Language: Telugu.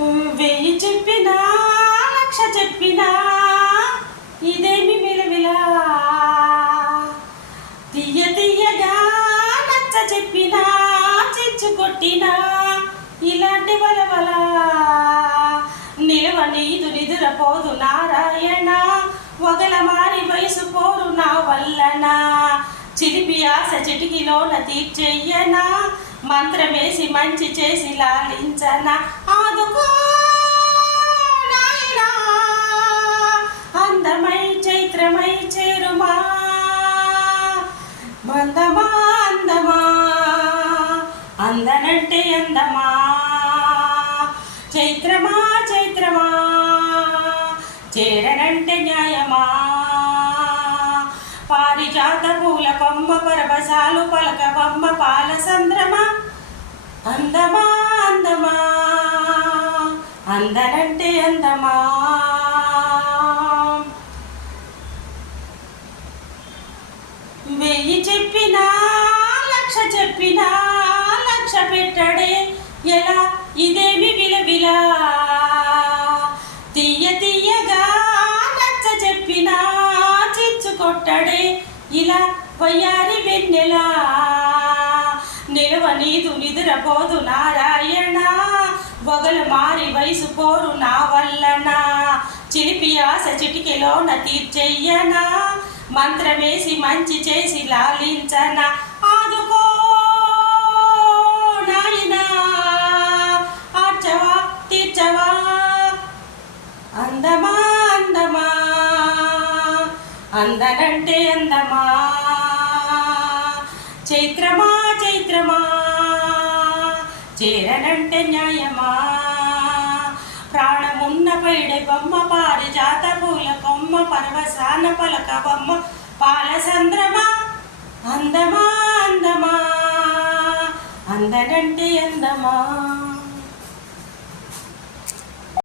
వెయ్యి చెప్పినా లక్ష చెప్పినా ఇదేమి విలవిలా తీయ తీయగా నచ్చ చెప్పినా చిచ్చు కొట్టినా ఇలాంటి వలవల నిలవ నీదు నిదురపోదు నారాయణ వగల మారి వయసు పోరు నా వల్లనా చిలిపి ఆశ చిటికిలోన తీర్చెయ్యనా మంత్రమేసి మంచి చేసి లాలించనా ఆదుకో నాయనా అందమై చైత్రమై చేరుమా మందమా అందమా అందనంటే అందమా చైత్రమా చైత్రమా చేరనంటే న్యాయమా పారిజాత పూల కొమ్మ పరవశాలు పలక బొమ్మ పాల సంద్రమా అందమా అందమా అందనంటే అందమా వెయ్యి చెప్పినా లక్ష చెప్పినా లక్ష పెట్టడే ఎలా ఇదేమి విలవిలా తీయ తీయగా నచ్చ చెప్పినా చిచ్చు కొట్టడే ఇలా వయ్యారి వెన్నెలా నిలవ నీదు నిదురపోదు నారాయణ వగలు మారి వయసు పోరు నా వల్లనా చిలిపి ఆశ చిటికెలోన తీర్చెయ్యనా మంత్రమేసి మంచి చేసి లాలించనా ఆదుకో నాయనా ఆర్చవా తీర్చవా అందమా అందమా అందనంటే అందమా చైత్రమా చైత్రమా చేరనంటే న్యాయమా ప్రాణమున్న పైడె బొమ్మ పారిజాత పూల కొమ్మ పరవశాన పలక బొమ్మ పాల సంద్రమా అందమా అందమా అందనంటే అందమా